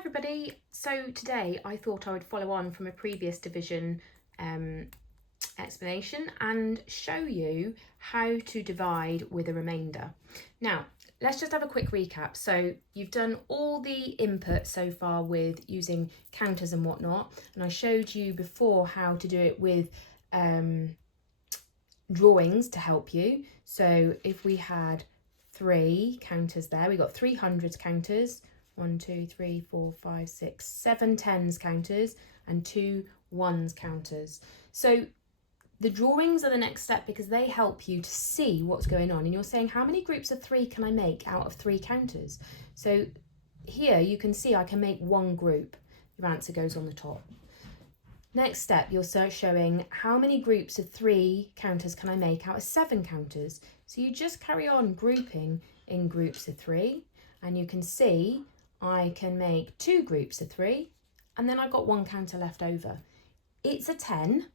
everybody. So today I thought I would follow on from a previous division explanation and show you how to divide with a remainder. Now, let's just have a quick recap. So you've done all the input so far with using counters and whatnot, and I showed you before how to do it with drawings to help you. So if we had 3 counters there, we got 3 hundreds counters, 1, 2, 3, 4, 5, 6, 7 tens counters, and 2 ones counters. So the drawings are the next step because they help you to see what's going on. And you're saying, how many groups of 3 can I make out of 3 counters? So here you can see I can make 1 group. Your answer goes on the top. Next step, you're showing how many groups of 3 counters can I make out of 7 counters. So you just carry on grouping in groups of 3, and you can see I can make 2 groups of 3, and then I've got 1 counter left over. It's a 10,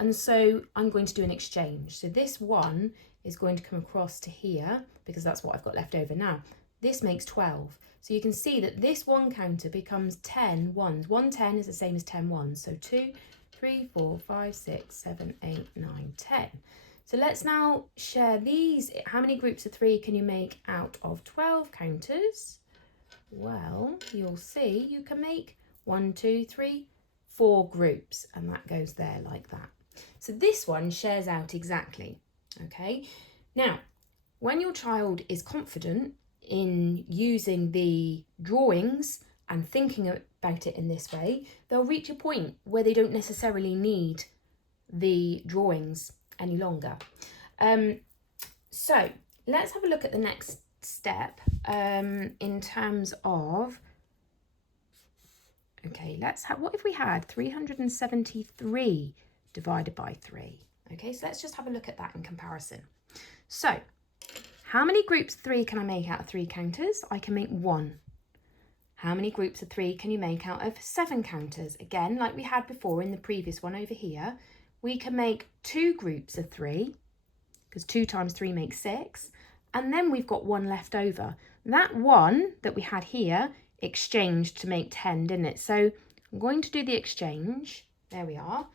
and so I'm going to do an exchange. So this 1 is going to come across to here because that's what I've got left over. Now, this makes 12. So you can see that this 1 counter becomes 10 ones. 1 10 is the same as 10 ones. So 2, 3, 4, 5, 6, 7, 8, 9, 10. So let's now share these. How many groups of 3 can you make out of 12 counters? Well, you'll see you can make 1, 2, 3, 4 groups, and that goes there like that. So this one shares out exactly, okay? Now, when your child is confident in using the drawings and thinking about it in this way, they'll reach a point where they don't necessarily need the drawings any longer. So let's have a look at the next step in terms of, okay, what if we had 373 divided by 3? Okay, so let's just have a look at that in comparison. So how many groups of 3 can I make out of 3 counters? I can make 1. How many groups of 3 can you make out of 7 counters? Again, like we had before in the previous one over here, we can make 2 groups of 3, because 2 times 3 makes 6, and then we've got 1 left over. That 1 that we had here exchanged to make 10, didn't it? So I'm going to do the exchange. There we are.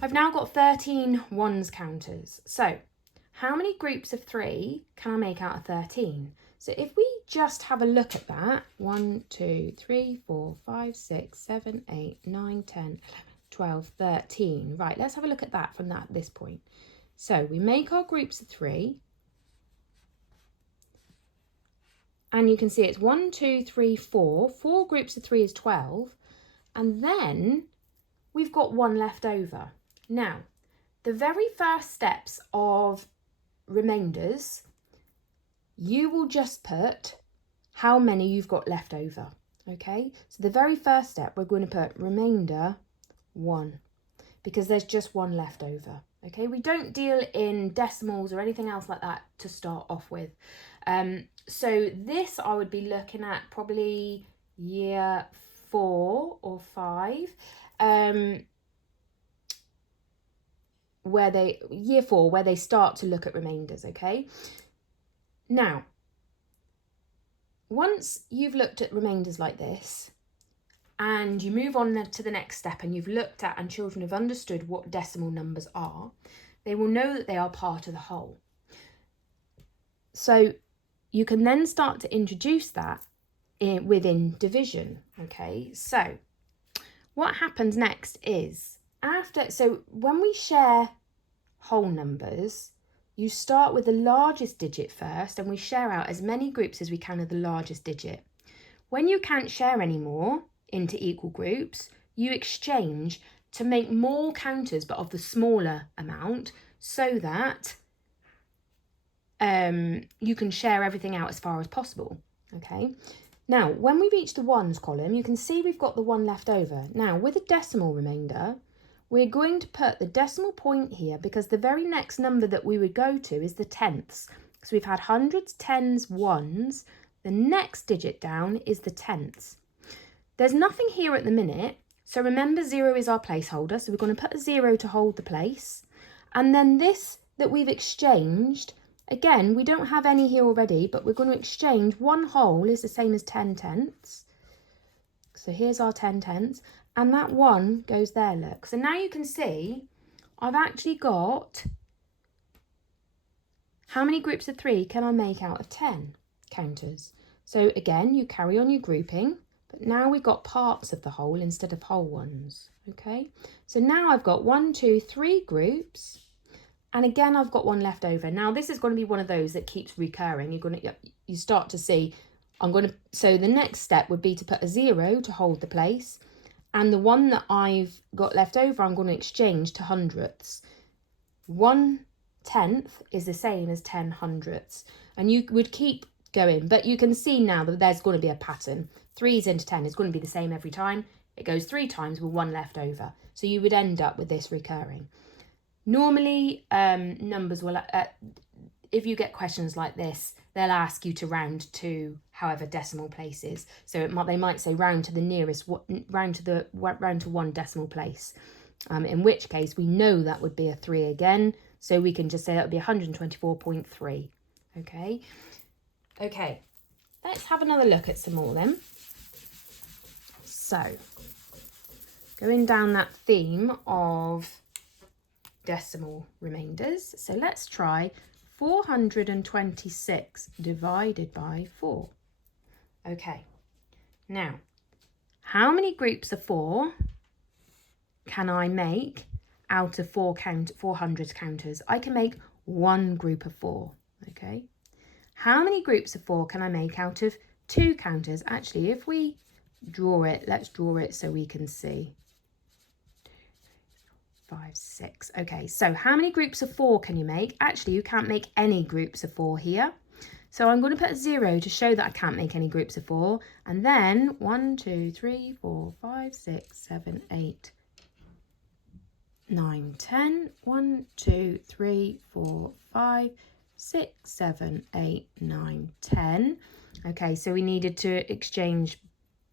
I've now got 13 ones counters. So how many groups of 3 can I make out of 13? So if we just have a look at that, 1, 2, 3, 4, 5, 6, 7, 8, 9, 10, 11, 12, 13. Right, let's have a look at that from this point. So we make our groups of 3. And you can see it's 1, 2, 3, 4. 4 groups of 3 is 12. And then we've got 1 left over. Now, the very first steps of remainders, you will just put how many you've got left over. Okay, so the very first step, we're going to put remainder 1 because there's just 1 left over. Okay, we don't deal in decimals or anything else like that to start off with. So this I would be looking at probably year 4 or 5. Year 4, where they start to look at remainders, okay? Now, once you've looked at remainders like this, and you move on to the next step, and you've looked at and children have understood what decimal numbers are, they will know that they are part of the whole. So you can then start to introduce that within division, okay? So what happens next is, so when we share whole numbers, you start with the largest digit first, and we share out as many groups as we can of the largest digit. When you can't share anymore into equal groups, you exchange to make more counters but of the smaller amount, so that you can share everything out as far as possible. Okay, now when we reach the ones column, you can see we've got the 1 left over. Now with a decimal remainder, we're going to put the decimal point here because the very next number that we would go to is the tenths. So we've had hundreds, tens, ones. The next digit down is the tenths. There's nothing here at the minute, so remember 0 is our placeholder, so we're going to put a 0 to hold the place. And then this that we've exchanged, again, we don't have any here already, but we're going to exchange 1 whole is the same as 10 tenths. So here's our 10 tenths, and that 1 goes there, look. So now you can see I've actually got, how many groups of 3 can I make out of 10 counters? So again, you carry on your grouping, but now we've got parts of the whole instead of whole ones, okay? So now I've got 1, 2, 3 groups, and again, I've got 1 left over. Now this is going to be one of those that keeps recurring. You start to see, so the next step would be to put a 0 to hold the place, and the one that I've got left over, I'm going to exchange to hundredths. 1/10 is the same as 10 hundredths, and you would keep going, but you can see now that there's going to be a pattern. 3's into 10 is going to be the same every time. It goes 3 times with 1 left over, so you would end up with this recurring. Normally, numbers will, if you get questions like this, they'll ask you to round to however decimal places. So they might say round to the nearest, round to 1 decimal place. In which case we know that would be a 3 again. So we can just say that would be 124.3. Okay, let's have another look at some more then. So going down that theme of decimal remainders. So let's try 426 divided by 4. Okay, now how many groups of 4 can I make out of 400 counters? I can make 1 group of 4, okay? How many groups of 4 can I make out of 2 counters? Actually, if we draw it, let's draw it so we can see. 5, 6. Okay, so how many groups of 4 can you make? Actually, you can't make any groups of 4 here. So I'm going to put a 0 to show that I can't make any groups of 4. And then 1, 2, 3, 4, 5, 6, 7, 8, 9, 10. 1, 2, 3, 4, 5, 6, 7, 8, 9, 10. Okay, so we needed to exchange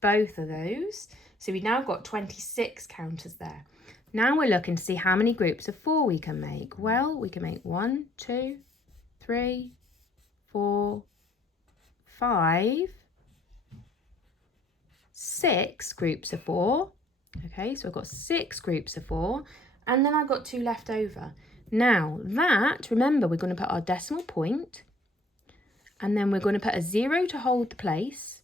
both of those. So we've now got 26 counters there. Now we're looking to see how many groups of 4 we can make. Well, we can make 1, 2, 3, 4, 5, 6 groups of 4. Okay, so I've got 6 groups of 4, and then I've got 2 left over. Now that, remember, we're going to put our decimal point, and then we're going to put a 0 to hold the place,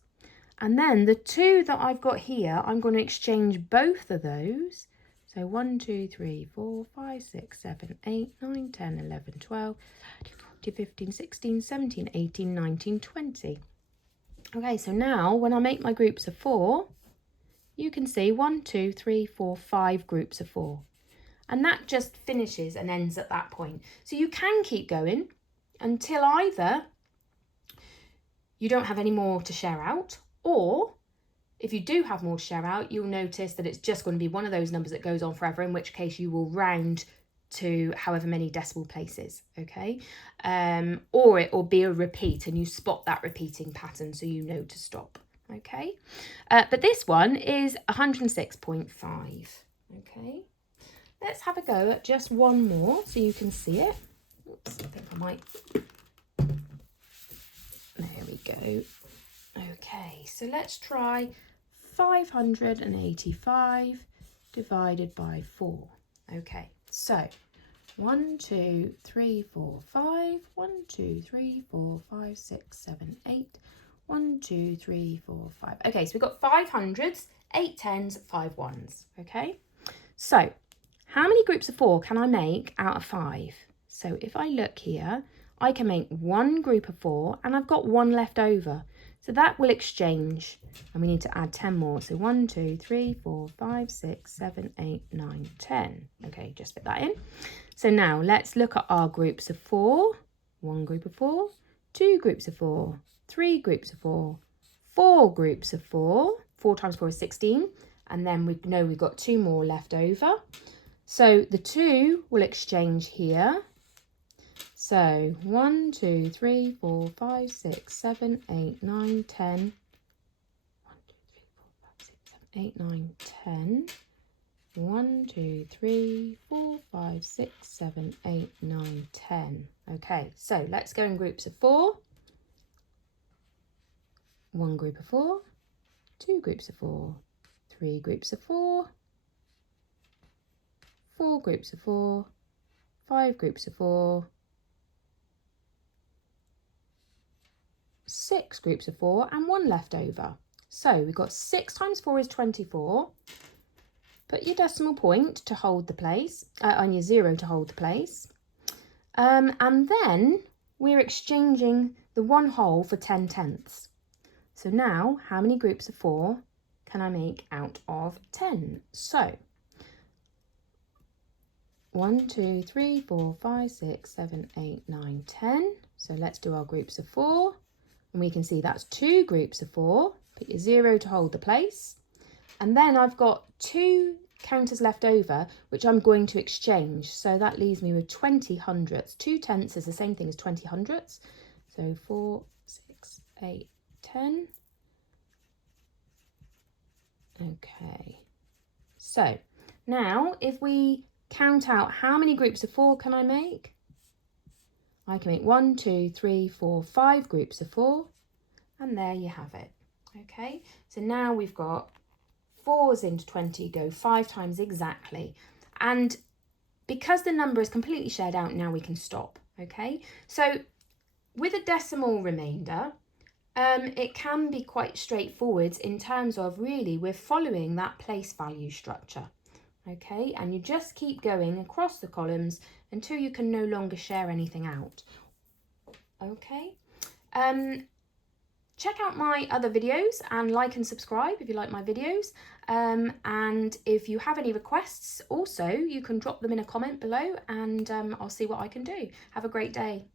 and then the 2 that I've got here, I'm going to exchange both of those. So 1, 2, 3, 4, 5, 6, 7, 8, 9, 10, 11, 12, 13, 14, 15, 16, 17, 18, 19, 20. Okay, so now when I make my groups of 4, you can see 1, 2, 3, 4, 5 groups of 4. And that just finishes and ends at that point. So you can keep going until either you don't have any more to share out, or if you do have more to share out, you'll notice that it's just going to be one of those numbers that goes on forever, in which case you will round to however many decimal places, okay? Or it will be a repeat and you spot that repeating pattern so you know to stop, okay? But this one is 106.5, okay? Let's have a go at just one more so you can see it. Oops, I think I might... There we go. Okay, so let's try 585 divided by 4. Okay, so 1, 2, 3, 4, 5. 1, 2, 3, 4, 5, 6, 7, 8. 1, 2, 3, 4, 5. Okay, so we've got 5 hundreds, 8 tens, 5 ones. Okay, so how many groups of 4 can I make out of 5? So if I look here, I can make 1 group of 4 and I've got 1 left over. So that will exchange, and we need to add 10 more. So 1, 2, 3, 4, 5, 6, 7, 8, 9, 10. Okay, just fit that in. So now let's look at our groups of 4. 1 group of 4, 2 groups of 4, 3 groups of 4, 4 groups of 4. 4 times 4 is 16. And then we know we've got 2 more left over. So the 2 will exchange here. So 1, 2, 3, 4, 5, 6, 7, 8, 9, 10. 1, 2, 3, 4, 5, 6, 7, 8, 9, 10. 1, 2, 3, 4, 5, 6, 7, 8, 9, 10. Okay, so let's go in groups of 4. 1 group of 4, 2 groups of 4, 3 groups of 4, 4 groups of 4, 5 groups of 4, 6 groups of 4 and 1 left over. So we've got 6 times 4 is 24. Put your decimal point to hold the place, and your 0 to hold the place. And then we're exchanging the 1 whole for 10 tenths. So now, how many groups of 4 can I make out of 10? So, 1, 2, 3, 4, 5, 6, 7, 8, 9, 10. So let's do our groups of 4. And we can see that's 2 groups of 4. Put your 0 to hold the place. And then I've got 2 counters left over, which I'm going to exchange. So that leaves me with 20 hundredths. 2 tenths is the same thing as 20 hundredths. So 4, 6, 8, 10. Okay. So now if we count out how many groups of 4 can I make? I can make 1, 2, 3, 4, 5 groups of 4. And there you have it. Okay, so now we've got 4s into 20 go 5 times exactly. And because the number is completely shared out, now we can stop. Okay, so with a decimal remainder, it can be quite straightforward in terms of really we're following that place value structure. Okay, and you just keep going across the columns until you can no longer share anything out. Okay, check out my other videos and like and subscribe if you like my videos. And if you have any requests, also you can drop them in a comment below, and I'll see what I can do. Have a great day.